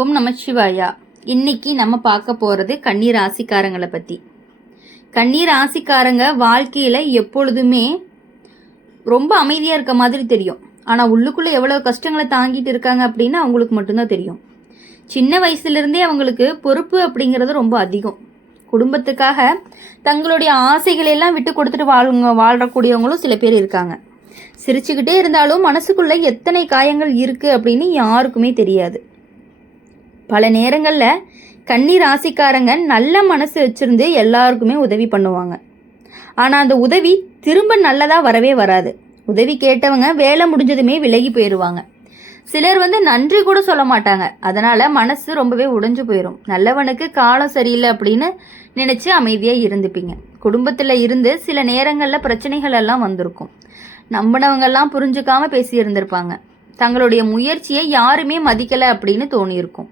ஓம் நமச்சிவாயா. இன்னைக்கு நம்ம பார்க்க போகிறது கன்னி ராசிக்காரங்களை பற்றி. கன்னி ராசிக்காரங்க வாழ்க்கையில் எப்பொழுதுமே ரொம்ப அமைதியாக இருக்க மாதிரி தெரியும். ஆனால் உள்ளுக்குள்ளே எவ்வளோ கஷ்டங்களை தாங்கிட்டு இருக்காங்க அப்படின்னு அவங்களுக்கு மட்டும்தான் தெரியும். சின்ன வயசுலேருந்தே அவங்களுக்கு பொறுப்பு அப்படிங்கிறது ரொம்ப அதிகம். குடும்பத்துக்காக தங்களுடைய ஆசைகளெல்லாம் விட்டு கொடுத்துட்டு வாழ்றக்கூடியவங்களும் சில பேர் இருக்காங்க. சிரிச்சுக்கிட்டே இருந்தாலும் மனசுக்குள்ளே எத்தனை காயங்கள் இருக்குது அப்படின்னு யாருக்குமே தெரியாது. பல நேரங்களில் கன்னி ராசிக்காரங்க நல்ல மனசு வச்சுருந்து எல்லாருக்குமே உதவி பண்ணுவாங்க. ஆனால் அந்த உதவி திரும்ப நல்லதாக வரவே வராது. உதவி கேட்டவங்க வேலை முடிஞ்சதுமே விலகி போயிடுவாங்க. சிலர் நன்றி கூட சொல்ல மாட்டாங்க. அதனால் மனசு ரொம்பவே உடைஞ்சு போயிடும். நல்லவனுக்கு காலம் சரியில்லை அப்படின்னு நினச்சி அமைதியாக இருந்துப்பீங்க. குடும்பத்தில் இருந்து சில நேரங்களில் பிரச்சனைகள் எல்லாம் வந்திருக்கும். நம்பினவங்கெல்லாம் புரிஞ்சுக்காமல் பேசி இருந்திருப்பாங்க. தங்களுடைய முயற்சியை யாருமே மதிக்கலை அப்படின்னு தோணியிருக்கும்.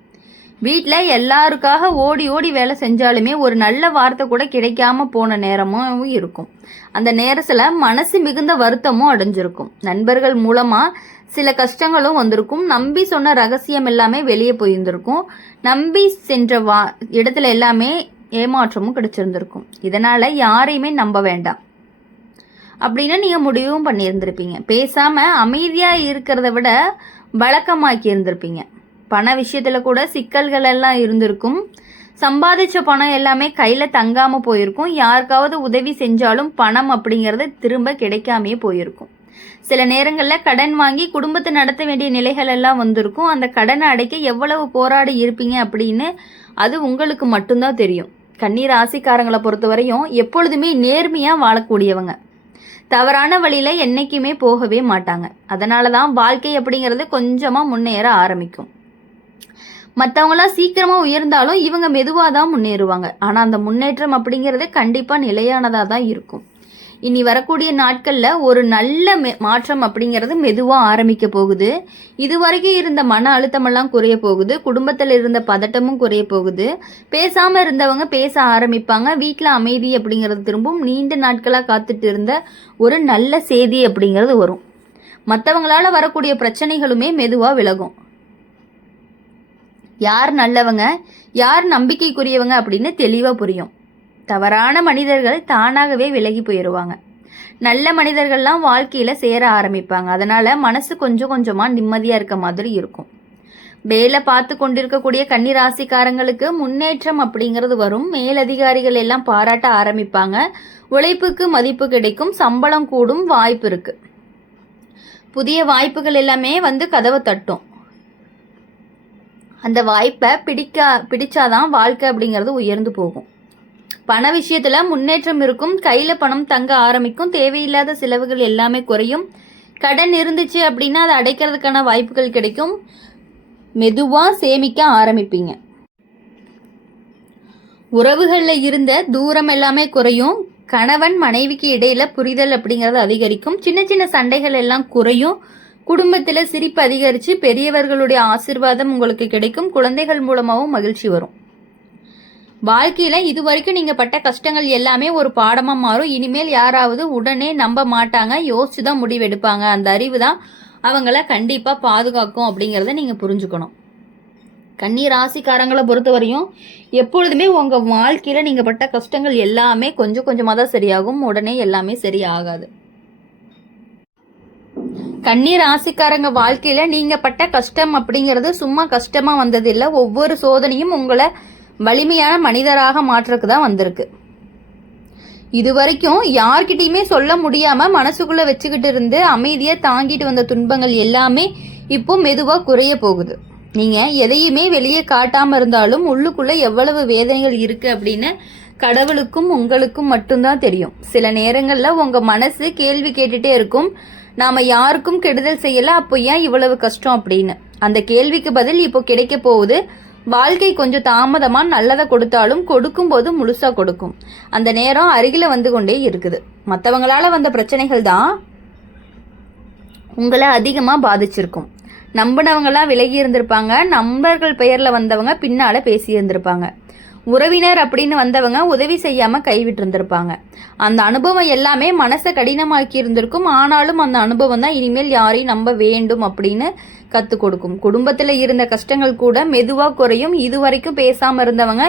வீட்டில் எல்லாருக்காக ஓடி ஓடி வேலை செஞ்சாலுமே ஒரு நல்ல வார்த்தை கூட கிடைக்காம போன நேரமும் இருக்கும். அந்த நேரத்தில் மனசு மிகுந்த வருத்தமும் அடைஞ்சிருக்கும். நண்பர்கள் மூலமாக சில கஷ்டங்களும் வந்திருக்கும். நம்பி சொன்ன ரகசியம் எல்லாமே வெளியே போயிருந்திருக்கும். நம்பி சென்ற இடத்துல எல்லாமே ஏமாற்றமும் கிடைச்சிருந்திருக்கும். இதனால் யாரையுமே நம்ப வேண்டாம் அப்படின்னு நீங்கள் முடிவும் பண்ணியிருந்திருப்பீங்க. பேசாமல் அமைதியாக இருக்கிறத விட வழக்கமாக்கி இருந்திருப்பீங்க. பண விஷயத்தில் கூட சிக்கல்கள் எல்லாம் இருந்திருக்கும். சம்பாதிச்ச பணம் எல்லாமே கையில் தங்காமல் போயிருக்கும். யாருக்காவது உதவி செஞ்சாலும் பணம் அப்படிங்கிறது திரும்ப கிடைக்காமையே போயிருக்கும். சில நேரங்களில் கடன் வாங்கி குடும்பத்தை நடத்த வேண்டிய நிலைகள் எல்லாம் வந்திருக்கும். அந்த கடனை அடைக்க எவ்வளவு போராடி இருப்பீங்க அப்படின்னு அது உங்களுக்கு மட்டும்தான் தெரியும். கன்னி ராசிக்காரங்களை பொறுத்தவரையும் எப்பொழுதுமே நேர்மையாக வாழக்கூடியவங்க. தவறான வழியில் என்றைக்குமே போகவே மாட்டாங்க. அதனால தான் வாழ்க்கை அப்படிங்கிறது கொஞ்சமாக முன்னேற ஆரம்பிக்கும். மற்றவங்களாம் சீக்கிரமாக உயர்ந்தாலும் இவங்க மெதுவாக தான் முன்னேறுவாங்க. ஆனால் அந்த முன்னேற்றம் அப்படிங்கிறது கண்டிப்பாக நிலையானதாக தான் இருக்கும். இனி வரக்கூடிய நாட்களில் ஒரு நல்ல மாற்றம் அப்படிங்கிறது மெதுவாக ஆரம்பிக்க போகுது. இதுவரைக்கும் இருந்த மன அழுத்தமெல்லாம் குறைய போகுது. குடும்பத்தில் இருந்த பதட்டமும் குறைய போகுது. பேசாமல் இருந்தவங்க பேச ஆரம்பிப்பாங்க. வீட்டில் அமைதி அப்படிங்கிறது திரும்பும். நீண்ட நாட்களாக காத்துட்டு இருந்த ஒரு நல்ல செய்தி அப்படிங்கிறது வரும். மற்றவங்களால வரக்கூடிய பிரச்சனைகளுமே மெதுவாக விலகும். யார் நல்லவங்க யார் நம்பிக்கைக்குரியவங்க அப்படின்னு தெளிவாக புரியும். தவறான மனிதர்கள் தானாகவே விலகி போயிடுவாங்க. நல்ல மனிதர்கள்லாம் வாழ்க்கையில் சேர ஆரம்பிப்பாங்க. அதனால் மனசு கொஞ்சம் கொஞ்சமாக நிம்மதியாக இருக்க மாதிரி இருக்கும். வேலை பார்த்து கொண்டிருக்கக்கூடிய கன்னி ராசிக்காரங்களுக்கு முன்னேற்றம் அப்படிங்கிறது வரும். மேலதிகாரிகள் எல்லாம் பாராட்ட ஆரம்பிப்பாங்க. உழைப்புக்கு மதிப்பு கிடைக்கும். சம்பளம் கூடும் வாய்ப்பு இருக்குது. புதிய வாய்ப்புகள் எல்லாமே கதவை தட்டும். அந்த வாய்ப்பை பிடிச்சாதான் வாழ்க்கை அப்படிங்கிறது உயர்ந்து போகும். பண விஷயத்தில் முன்னேற்றம் இருக்கும். கையில் பணம் தங்க ஆரம்பிக்கும். தேவையில்லாத செலவுகள் எல்லாமே குறையும். கடன் இருந்துச்சு அப்படின்னா அதை அடைக்கிறதுக்கான வாய்ப்புகள் கிடைக்கும். மெதுவாக சேமிக்க ஆரம்பிப்பீங்க. உறவுகளில் இருந்த தூரம் எல்லாமே குறையும். கணவன் மனைவிக்கு இடையில புரிதல் அப்படிங்கிறது அதிகரிக்கும். சின்ன சின்ன சண்டைகள் எல்லாம் குறையும். குடும்பத்தில் சிரிப்பு அதிகரித்து பெரியவர்களுடைய ஆசீர்வாதம் உங்களுக்கு கிடைக்கும். குழந்தைகள் மூலமாகவும் மகிழ்ச்சி வரும். வாழ்க்கையில் இதுவரைக்கும் நீங்கள் பட்ட கஷ்டங்கள் எல்லாமே ஒரு பாடமாக மாறும். இனிமேல் யாராவது உடனே நம்ப மாட்டாங்க. யோசிச்சு தான் முடிவெடுப்பாங்க. அந்த அறிவு தான் அவங்கள கண்டிப்பாக பாதுகாக்கும் அப்படிங்கிறத நீங்கள் புரிஞ்சுக்கணும். கன்னி ராசிக்காரங்களை பொறுத்தவரையும் எப்பொழுதுமே உங்கள் வாழ்க்கையில் நீங்கள் பட்ட கஷ்டங்கள் எல்லாமே கொஞ்சம் கொஞ்சமாக தான் சரியாகும். உடனே எல்லாமே சரியாகாது. கன்னி ராசிக்காரங்க வாழ்க்கையில நீங்க பட்ட கஷ்டம் அப்படிங்கிறது சும்மா கஷ்டமா வந்தது இல்லை. ஒவ்வொரு சோதனையும் உங்களை வலிமையான மனிதராக மாற்றுறதுக்கு தான் வந்திருக்கு. இது வரைக்கும் யார்கிட்டயுமே சொல்ல முடியாம மனசுக்குள்ள வச்சுக்கிட்டு இருந்து அமைதியா தாங்கிட்டு வந்த துன்பங்கள் எல்லாமே இப்போ மெதுவா குறைய போகுது. நீங்க எதையுமே வெளியே காட்டாம இருந்தாலும் உள்ளுக்குள்ள எவ்வளவு வேதனைகள் இருக்கு அப்படின்னு கடவுளுக்கும் உங்களுக்கும் மட்டும்தான் தெரியும். சில நேரங்கள்ல உங்க மனசு கேள்வி கேட்டுட்டே இருக்கும். நாம் யாருக்கும் கெடுதல் செய்யலை, அப்போ ஏன் இவ்வளவு கஷ்டம் அப்படின்னு. அந்த கேள்விக்கு பதில் இப்போ கிடைக்க போகுது. வாழ்க்கை கொஞ்சம் தாமதமாக நல்லதை கொடுத்தாலும் கொடுக்கும்போது முழுசாக கொடுக்கும். அந்த நேரம் அருகில் வந்து கொண்டே இருக்குது. மற்றவங்களால வந்த பிரச்சனைகள் தான் உங்களை அதிகமாக பாதிச்சிருக்கும். நம்பினவங்களாம் விலகி இருந்திருப்பாங்க. நண்பர்கள் பெயரில் வந்தவங்க பின்னால் பேசி இருந்திருப்பாங்க. உறவினர் அப்படின்னு வந்தவங்க உதவி செய்யாமல் கைவிட்டு இருந்திருப்பாங்க. அந்த அனுபவம் எல்லாமே மனசை கடினமாக்கி இருந்திருக்கும். ஆனாலும் அந்த அனுபவம் தான் இனிமேல் யாரையும் நம்ப வேண்டும் அப்படின்னு கற்றுக் கொடுக்கும். குடும்பத்தில் இருந்த கஷ்டங்கள் கூட மெதுவாக குறையும். இதுவரைக்கும் பேசாமல் இருந்தவங்க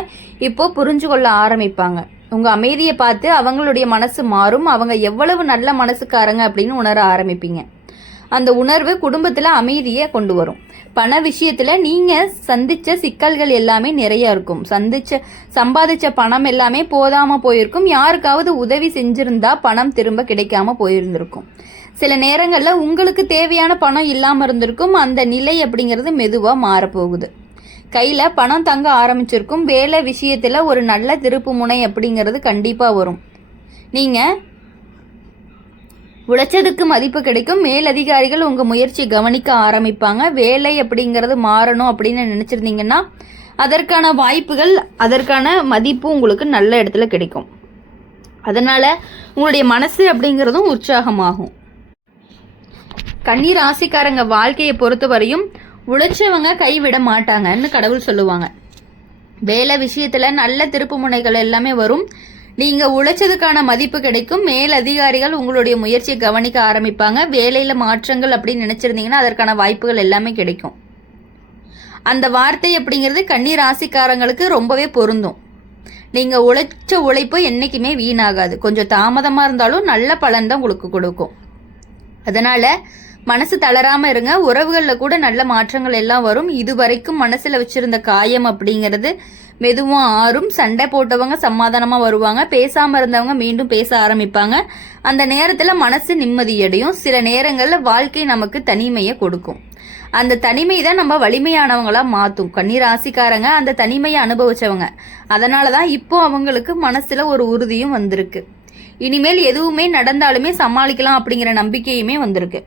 இப்போ புரிஞ்சு கொள்ள ஆரம்பிப்பாங்க. உங்கள் அமைதியை பார்த்து அவங்களுடைய மனசு மாறும். அவங்க எவ்வளவு நல்ல மனசுக்காரங்க அப்படின்னு உணர ஆரம்பிப்பீங்க. அந்த உணர்வு குடும்பத்தில் அமைதியை கொண்டு வரும். பண விஷயத்தில் நீங்கள் சந்தித்த சிக்கல்கள் எல்லாமே நிறைய இருக்கும். சம்பாதிச்ச பணம் எல்லாமே போதாமல் போயிருக்கும். யாருக்காவது உதவி செஞ்சுருந்தா பணம் திரும்ப கிடைக்காம போயிருந்திருக்கும். சில நேரங்களில் உங்களுக்கு தேவையான பணம் இல்லாமல் இருந்திருக்கும். அந்த நிலை அப்படிங்கிறது மெதுவாக மாறப்போகுது. கையில் பணம் தங்க ஆரம்பிச்சிருக்கும். வேலை விஷயத்தில் ஒரு நல்ல திருப்பு முனை அப்படிங்கிறது கண்டிப்பாக வரும். நீங்கள் உழைச்சதுக்கு மதிப்பு கிடைக்கும். மேலதிகாரிகள் உங்கள் முயற்சி கவனிக்க ஆரம்பிப்பாங்க. வேலை அப்படிங்கிறது மாறணும் அப்படின்னு நினச்சிருந்தீங்கன்னா அதற்கான வாய்ப்புகள், அதற்கான மதிப்பு உங்களுக்கு நல்ல இடத்துல கிடைக்கும். அதனால் உங்களுடைய மனசு அப்படிங்கிறதும் உற்சாகமாகும். கன்னி ராசிக்காரங்க வாழ்க்கையை பொறுத்த வரையும் உழைச்சவங்க கைவிட மாட்டாங்கன்னு கடவுள் சொல்லுவாங்க. வேலை விஷயத்தில் நல்ல திருப்பு முனைகள் எல்லாமே வரும். நீங்கள் உழைச்சதுக்கான மதிப்பு கிடைக்கும். மேல் அதிகாரிகள் உங்களுடைய முயற்சியை கவனிக்க ஆரம்பிப்பாங்க. வேலையில் மாற்றங்கள் அப்படின்னு நினச்சிருந்தீங்கன்னா அதற்கான வாய்ப்புகள் எல்லாமே கிடைக்கும். அந்த வார்த்தை அப்படிங்கிறது கன்னி ராசிக்காரங்களுக்கு ரொம்பவே பொருந்தும். நீங்கள் உழைச்ச உழைப்பு என்றைக்குமே வீணாகாது. கொஞ்சம் தாமதமாக இருந்தாலும் நல்ல பலன் தான் உங்களுக்கு கொடுக்கும். அதனால் மனசு தளராமல் இருங்க. உறவுகளில் கூட நல்ல மாற்றங்கள் எல்லாம் வரும். இது வரைக்கும் மனசில் வச்சுருந்த காயம் அப்படிங்கிறது மெதுவாக ஆறும். சண்டை போட்டவங்க சமாதானமாக வருவாங்க. பேசாமல் இருந்தவங்க மீண்டும் பேச ஆரம்பிப்பாங்க. அந்த நேரத்தில் மனசு நிம்மதியடையும். சில நேரங்களில் வாழ்க்கை நமக்கு தனிமையை கொடுக்கும். அந்த தனிமை தான் நம்ம வலிமையானவங்களாக மாற்றும். கன்னி ராசிக்காரங்க அந்த தனிமையை அனுபவிச்சவங்க. அதனால தான் இப்போ அவங்களுக்கு மனசில் ஒரு உறுதியும் வந்திருக்கு. இனிமேல் எதுவுமே நடந்தாலுமே சமாளிக்கலாம் அப்படிங்கிற நம்பிக்கையுமே வந்திருக்கு.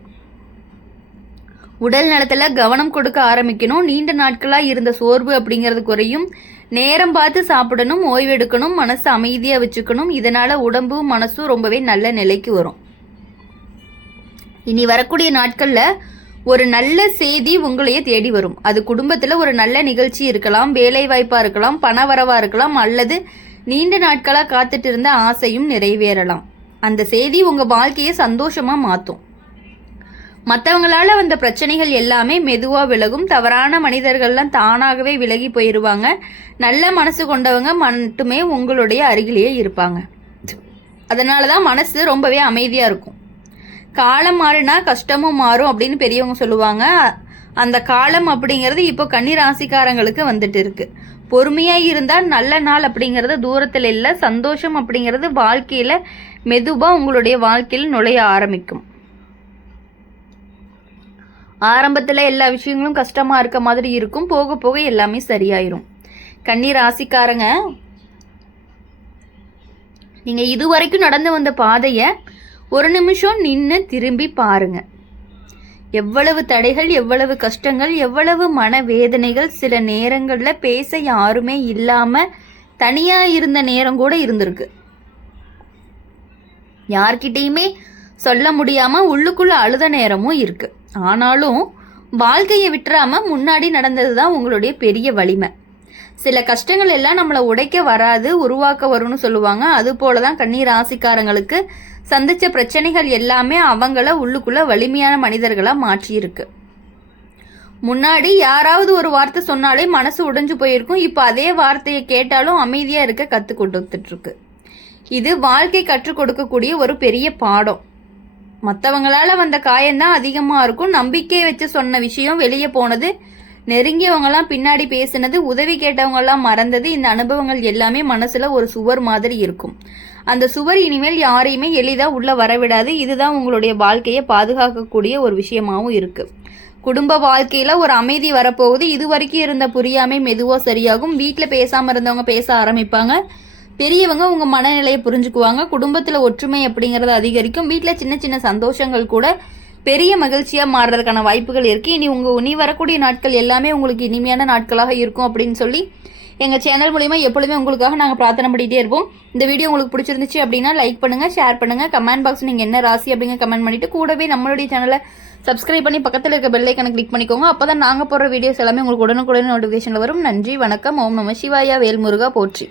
உடல் நலத்தில் கவனம் கொடுக்க ஆரம்பிக்கணும். நீண்ட நாட்களாக இருந்த சோர்வு அப்படிங்கிறது குறையும். நேரம் பார்த்து சாப்பிடணும், ஓய்வெடுக்கணும், மனசு அமைதியாக வச்சுக்கணும். இதனால் உடம்பும் மனசும் ரொம்பவே நல்ல நிலைக்கு வரும். இனி வரக்கூடிய நாட்களில் ஒரு நல்ல செய்தி உங்களையே தேடி வரும். அது குடும்பத்தில் ஒரு நல்ல நிகழ்ச்சி இருக்கலாம், வேலை வாய்ப்பாக இருக்கலாம், பண வரவாக இருக்கலாம், அல்லது நீண்ட நாட்களாக காத்துட்டு இருந்த ஆசையும் நிறைவேறலாம். அந்த செய்தி உங்கள் வாழ்க்கையை சந்தோஷமாக மாற்றும். மற்றவங்களால வந்த பிரச்சனைகள் எல்லாமே மெதுவாக விலகும். தவறான மனிதர்கள்லாம் தானாகவே விலகி போயிடுவாங்க. நல்ல மனசு கொண்டவங்க மட்டுமே உங்களுடைய அருகிலேயே இருப்பாங்க. அதனால தான் மனசு ரொம்பவே அமைதியாக இருக்கும். காலம் மாறினா கஷ்டமும் மாறும் அப்படின்னு பெரியவங்க சொல்லுவாங்க. அந்த காலம் அப்படிங்கிறது இப்போ கன்னி ராசிக்காரங்களுக்கு வந்துட்டு இருக்கு. பொறுமையாக இருந்தால் நல்ல நாள் அப்படிங்கிறது தூரத்தில் இல்லை. சந்தோஷம் அப்படிங்கிறது வாழ்க்கையில் மெதுவாக உங்களுடைய வாழ்க்கையில் நுழைய ஆரம்பிக்கும். ஆரம்பத்தில் எல்லா விஷயங்களும் கஷ்டமாக இருக்க மாதிரி இருக்கும். போக போக எல்லாமே சரியாயிரும். கன்னி ராசிக்காரங்க, நீங்கள் இதுவரைக்கும் நடந்து வந்த பாதையை ஒரு நிமிஷம் நின்று திரும்பி பாருங்க. எவ்வளவு தடைகள், எவ்வளவு கஷ்டங்கள், எவ்வளவு மனவேதனைகள். சில நேரங்களில் பேச யாருமே இல்லாமல் தனியாக இருந்த நேரம் கூட இருந்திருக்கு. யார்கிட்டையுமே சொல்ல முடியாமல் உள்ளுக்குள்ளே அழுத நேரமும் இருக்குது. ஆனாலும் வாழ்க்கையை விட்டுறாம முன்னாடி நடந்தது தான் உங்களுடைய பெரிய வலிமை. சில கஷ்டங்கள் எல்லாம் நம்மளை உடைக்க வராது, உருவாக்க வரும்னு சொல்லுவாங்க. அது போல தான் கன்னி ராசிக்காரங்களுக்கு சந்திச்ச பிரச்சனைகள் எல்லாமே அவங்கள உள்ளுக்குள்ள வலிமையான மனிதர்களாக மாற்றியிருக்கு. முன்னாடி யாராவது ஒரு வார்த்தை சொன்னாலே மனசு உடைஞ்சு போயிருக்கும். இப்போ அதே வார்த்தையை கேட்டாலும் அமைதியாக இருக்க கற்றுக் கொடுத்துட்ருக்கு. இது வாழ்க்கை கற்றுக் கொடுக்கக்கூடிய ஒரு பெரிய பாடம். மற்றவங்களால வந்த காயம்தான் அதிகமாக இருக்கும். நம்பிக்கையை வச்சு சொன்ன விஷயம் வெளியே போனது, நெருங்கியவங்களாம் பின்னாடி பேசினது, உதவி கேட்டவங்கெல்லாம் மறந்தது. இந்த அனுபவங்கள் எல்லாமே மனசில் ஒரு சுவர் மாதிரி இருக்கும். அந்த சுவர் இனிமேல் யாரையுமே எளிதாக உள்ளே வரவிடாது. இதுதான் உங்களுடைய வாழ்க்கையை பாதுகாக்கக்கூடிய ஒரு விஷயமாகவும் இருக்குது. குடும்ப வாழ்க்கையில் ஒரு அமைதி வரப்போகுது. இது வரைக்கும் இருந்த புரியாமை மெதுவாக சரியாகும். வீட்டில் பேசாமல் இருந்தவங்க பேச ஆரம்பிப்பாங்க. பெரியவங்க உங்கள் மனநிலையை புரிஞ்சுக்குவாங்க. குடும்பத்தில் ஒற்றுமை அப்படிங்கிறது அதிகரிக்கும். வீட்டில் சின்ன சின்ன சந்தோஷங்கள் கூட பெரிய மகிழ்ச்சியாக மாறுறதுக்கான வாய்ப்புகள் இருக்குது. இனி வரக்கூடிய நாட்கள் எல்லாமே உங்களுக்கு இனிமையான நாட்களாக இருக்கும் அப்படின்னு சொல்லி எங்கள் சேனல் மூலிமா எப்பொழுதுமே உங்களுக்காக நாங்கள் பிரார்த்தனை பண்ணிகிட்டே இருப்போம். இந்த வீடியோ உங்களுக்கு பிடிச்சிருந்துச்சு அப்படின்னா லைக் பண்ணுங்கள், ஷேர் பண்ணுங்கள், கமெண்ட் பாக்ஸ் நீங்கள் என்ன ராசி அப்படிங்க கமெண்ட் பண்ணிவிட்டு கூடவே நம்மளுடைய சேனலை சப்ஸ்கிரைப் பண்ணி பக்கத்தில் இருக்க பெல் ஐக்கனை கிளிக் பண்ணிக்கோங்க. அப்போ தான் நாங்கள் போடுற வீடியோஸ் எல்லாமே உங்களுக்கு உடனுக்குடன் நோட்டிஃபிகேஷனில் வரும். நன்றி, வணக்கம். ஓம் நம சிவாயா. வேல்முருகா போற்றி.